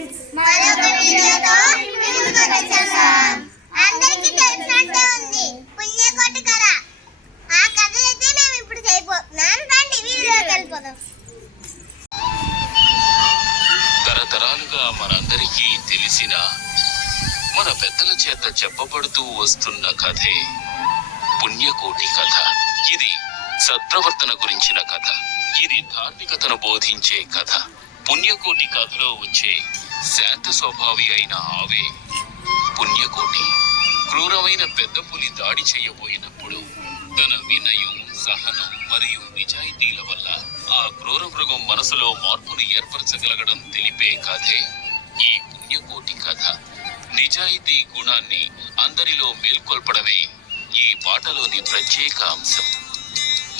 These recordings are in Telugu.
ఫ్రెండ్స్, మరొక వీడియోతో ముందుకు వచ్చేసాం. అందరికీ తెలిసినట్టే ఉంది పుణ్యకోటి కథ. ఆ కథ అయితే మేము ఇప్పుడు చేయబోతున్నాం. రండి వీడియోకి వెళ్ళిపోదాం. తరతరాలుగా మనందరికీ తెలిసిన మన పెద్దల చేత చెప్పబడుతూ వస్తున్న కథే పుణ్యకోటి కథ. ఇది సత్ప్రవర్తన గురించిన కథ. ఇది ధార్మికతను బోధించే కథ. పుణ్యకోటి కథలో వచ్చే శాంత స్వభావి అయిన ఆవే పుణ్యకోటి. క్రూరమైన పెద్ద పులి దాడి చేయబోయినప్పుడు తన వినయం, సహనం మరియు నిజాయితీల వల్ల ఆ క్రూర మృగం మనసులో మార్పును ఏర్పరచగలగడం తెలిపే కథే ఈ పుణ్యకోటి కథ. నిజాయితీ గుణాన్ని అందరిలో మేల్కొల్పడమే ఈ పాటలోని ప్రత్యేక అంశం.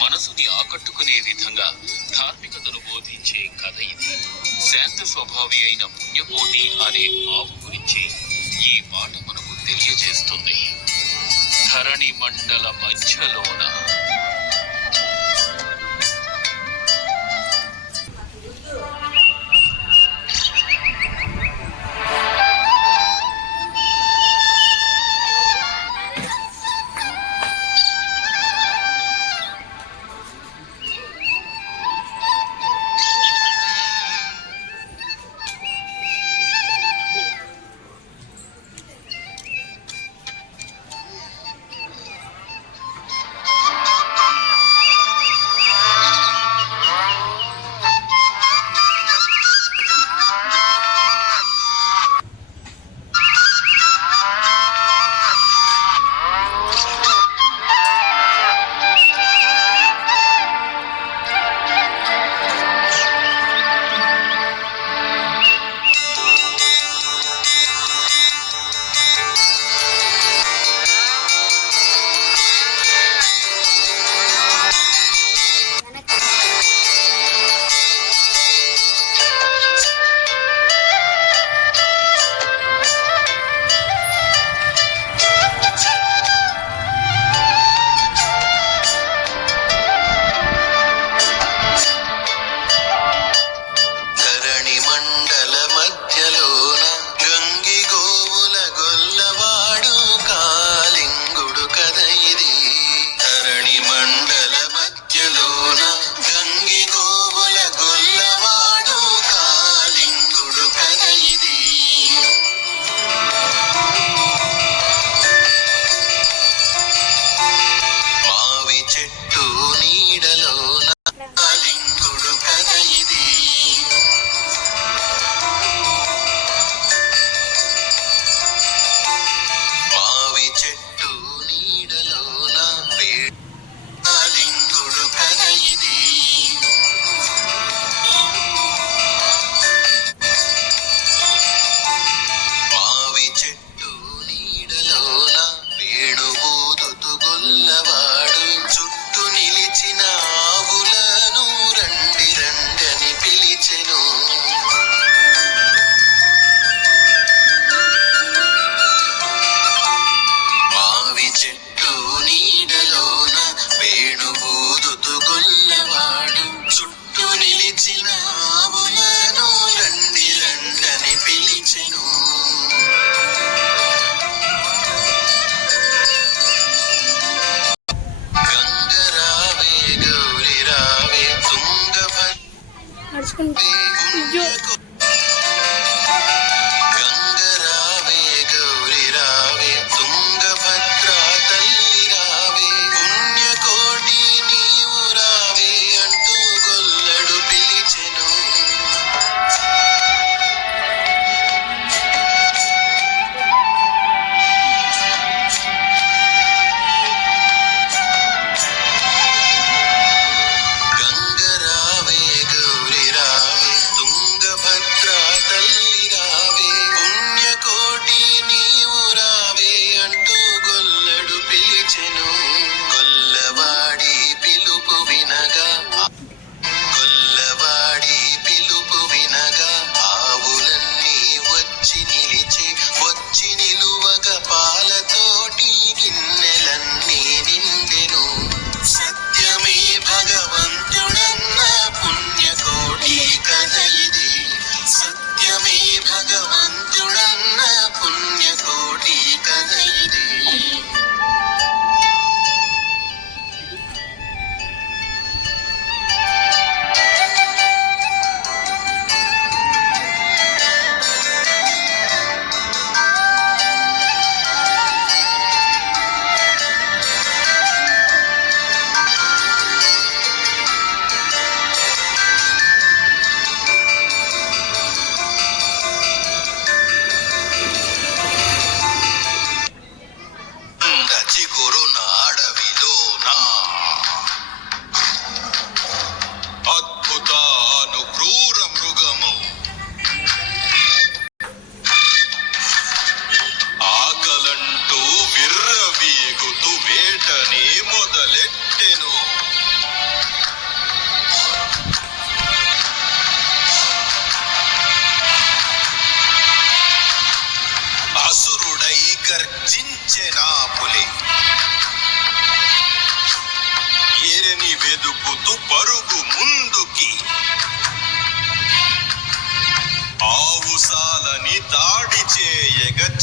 మనసుని ఆకట్టుకునే విధంగా ధార్మికతను బోధించే కథ ఇది. శాంత స్వభావి అయిన పుణ్యకోటి అనే ఆవు గురించి ఈ పాట మనకు తెలియజేస్తుంది. ధరణి మండల మధ్యలోన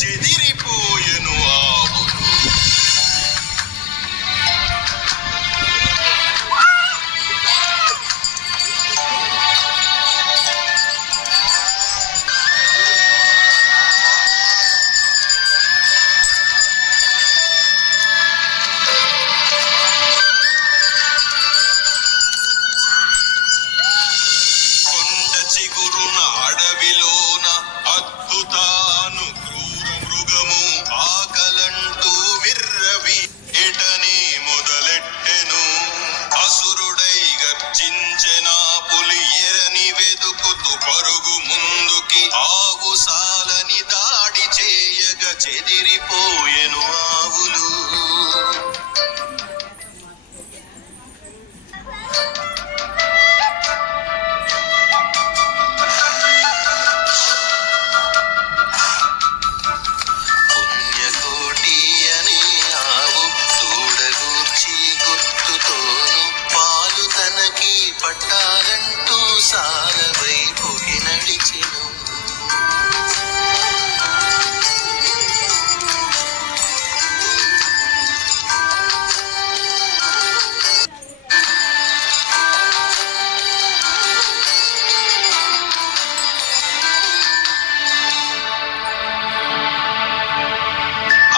చెదిరిపోయెను ఆవులు. చిగురున అడవిలోన అద్భుతాను క్రూర మృగము ఆకలంటూ విర్రవి ఎటనే మొదలెట్టెను. అసురుడై గర్జించెనా పులి ఎరని వెదుకుతూ పరుగు ముందుకి ఆవు సాలని దాడి చేయగ చెదిరిపోయెను ఆవులు. పట్టాలంటూ సారవైపుకి నడిచెను.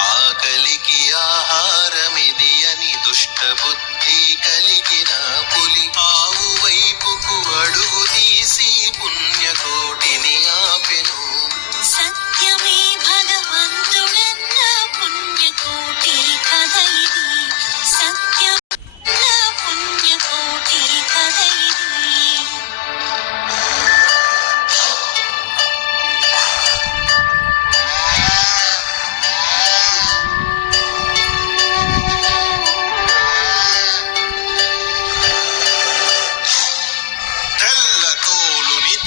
ఆకలికి ఆహారమిది అని దుష్టబుద్ధి కలిగిన పులి ఆవు వైపుకు అడుగు తీసి పుణ్యకోటిని ఆపెను. సత్యమే భగవంతుడన్న పుణ్యకోటి కథ ఇది. సత్యమన్న పుణ్యకోటి కథ ఇది.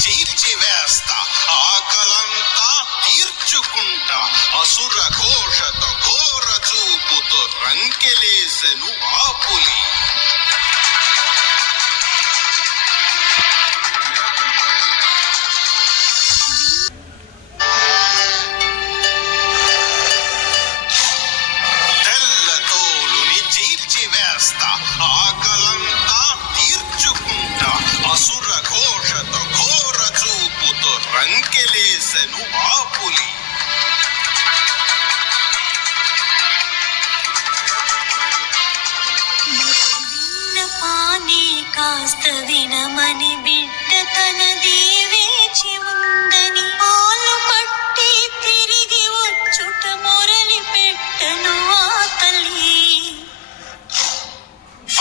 చీల్చివేస్తా ఆకలంతా తీర్చుకుంటా అసుర ఘోషతో ఘోర చూపుతో రంకెలేసెను ఆ పులి. తెల్ల తోలుని చీల్చివేస్తా ఆకలంతా తీర్చుకుంటా అసుర ఘోషతో ఘోర చూపుతో రంకెలేసెను ఆ పులి. విన్నపానే కాస్త వినమని బిడ్డ తనది వేచి ఉందని పాలు పట్టి తిరిగి వచ్చుట మొరలి పెట్టను ఆ తల్లి.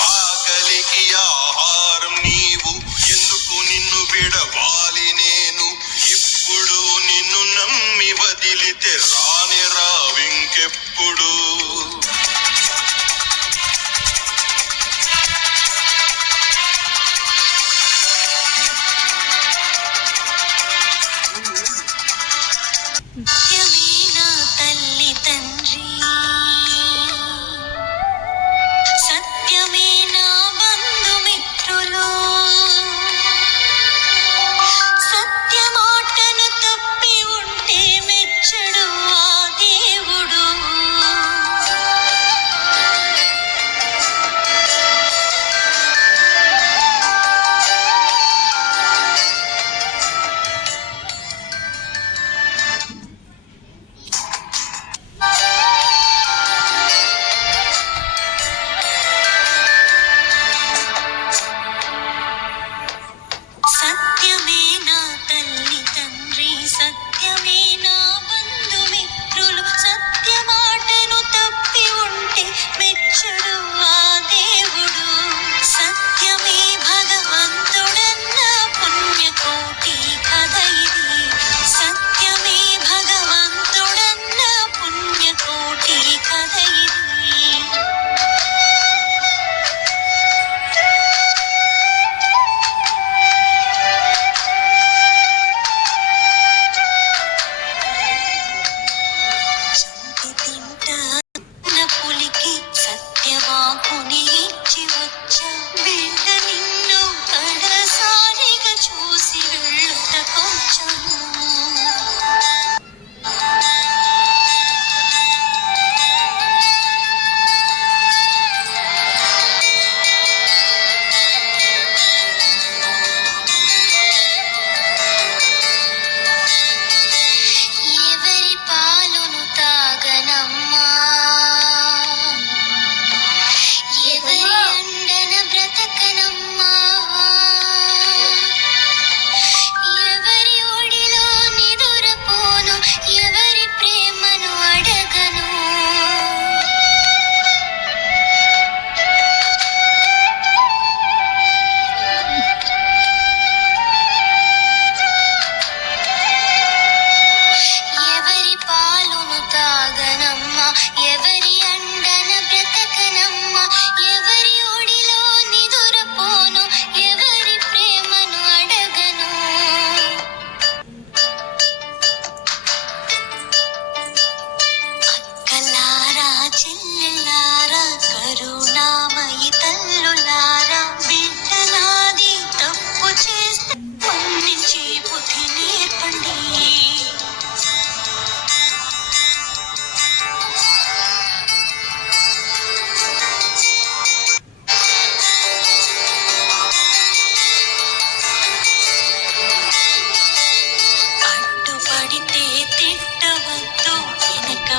ఆకలికి ఆహారం నీవు ఎందుకు నిన్ను విడవాలి నేను ఇప్పుడు నిన్ను నమ్మి వదిలితే రాని రావింకెప్పుడు. సత్యమే నా తల్లి తండ్రి, సత్యమే నా బంధుమిత్రులు. సత్యమాటను తప్పి ఉంటే మెచ్చడు ఆ దేవుడు.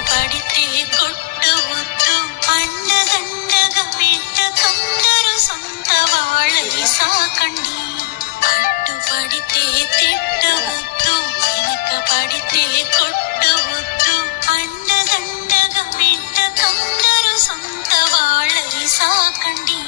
పడితే కొట్టవద్దు అండదండగా బిడ్డకందరూ సొంత వాళ్ళై సాకండి అడ్డుపడితే తిట్టవద్దు వెనక పడితే కొట్టవద్దు అండదండగా బిడ్డకందరూ సొంత వాళ్ళై సాకండి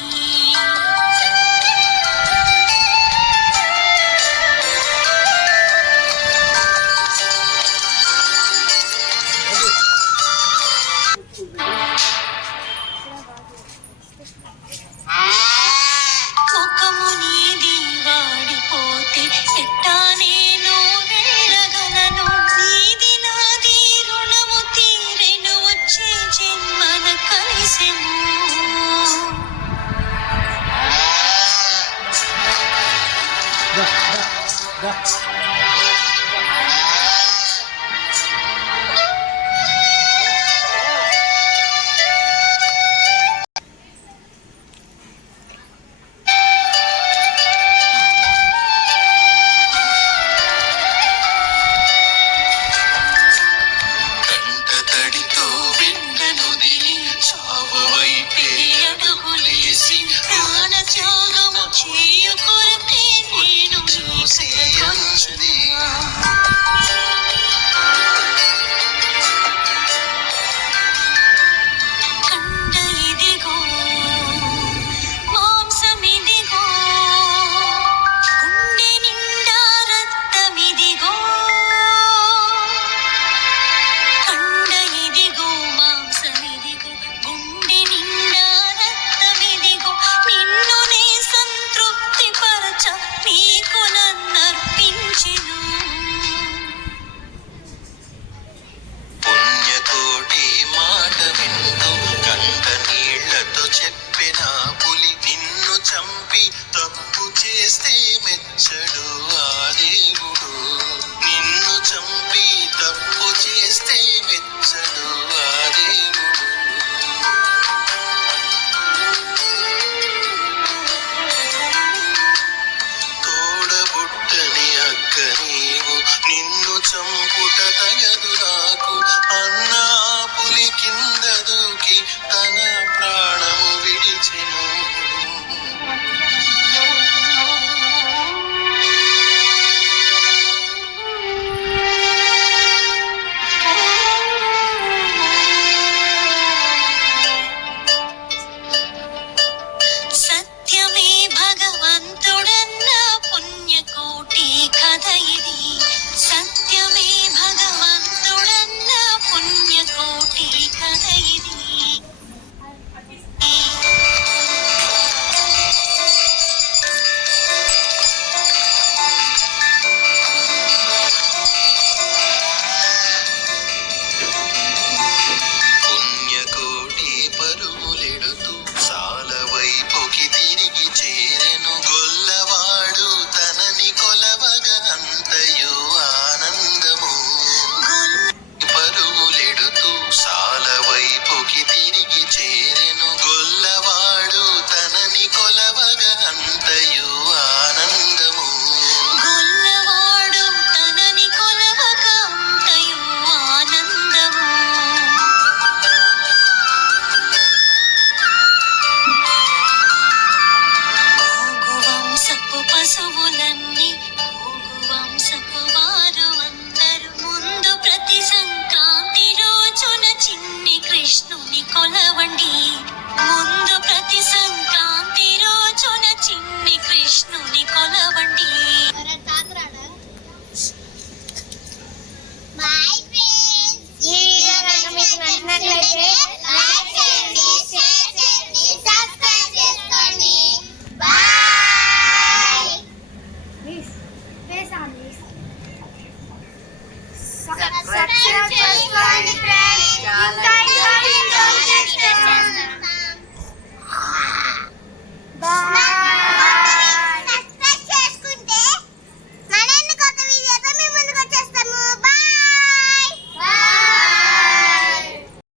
ముఖము నీది వాడిపోతే ఎట్టా నేను వెళ్ళగలను నీది నాది రుణము తీరెను వచ్చే జన్మన కలిసెము కంట తడితో బిడ్డనుదిలి చావు వైపే అడుగులేసి ప్రాణ త్యాగము చేయు కొరకే నేను చూసి అన్నది కండ ఇదిగో మాంసమిదిగో గుండె నిండా రక్తమిదిగో కండ ఇదిగో మాంసమిదిగో గుండె నిండా రక్తమిదిగో నిన్ను నే సంతృప్తి పరచ నీకు నన్నర్పించెను పుణ్యకోటి మాట వింటూ కంట నీళ్లతో చెప్పిన పులి నిన్ను చంపి తప్పు చేస్తే మెచ్చడు ఆ దేవుడు నిన్ను చంపి తప్పు చేస్తే మెచ్చడు ఆ దేవుడు తోడబుట్టని అక్క నీవు నిన్ను చంపుట తగదు నాకు అన్న ఆ పులి కింద దూకి తన ప్రాణము విడిచెను సత్యమే భగవంతుడన్న పుణ్యకోటి కథ ఇది సత్యమే భగవంతుడన్న పుణ్యకోటి కథ ఇది పుణ్యకోటి పరుగులెడుతూ సాల వైపుకి తిరిగి చేరెను గొల్లవాడు తనని కొలవగా అంతయు ఆనందము పరుగులెడుతూ సాల వైపుకి తిరిగి చేరెను గొల్లవాడు తనని కొలవగా అంతయు ఆనందము గొల్లవాడు తనని కొలవక అంతయు ఆనందము గోగు వంశపు పశువులన్నీ గోగు వంశపు వారు అందరూ ముందు ప్రతి సంక్రాంతి రోజున చిన్ని కృష్ణుని కొలవండి ముందు ప్రతి సంక్రాంతి రోజున చిన్ని కృష్ణుని కొలవండి బాయ్ ఫ్రెండ్స్ ఈ వీడియో కనుక మీకు నచ్చినట్లయితే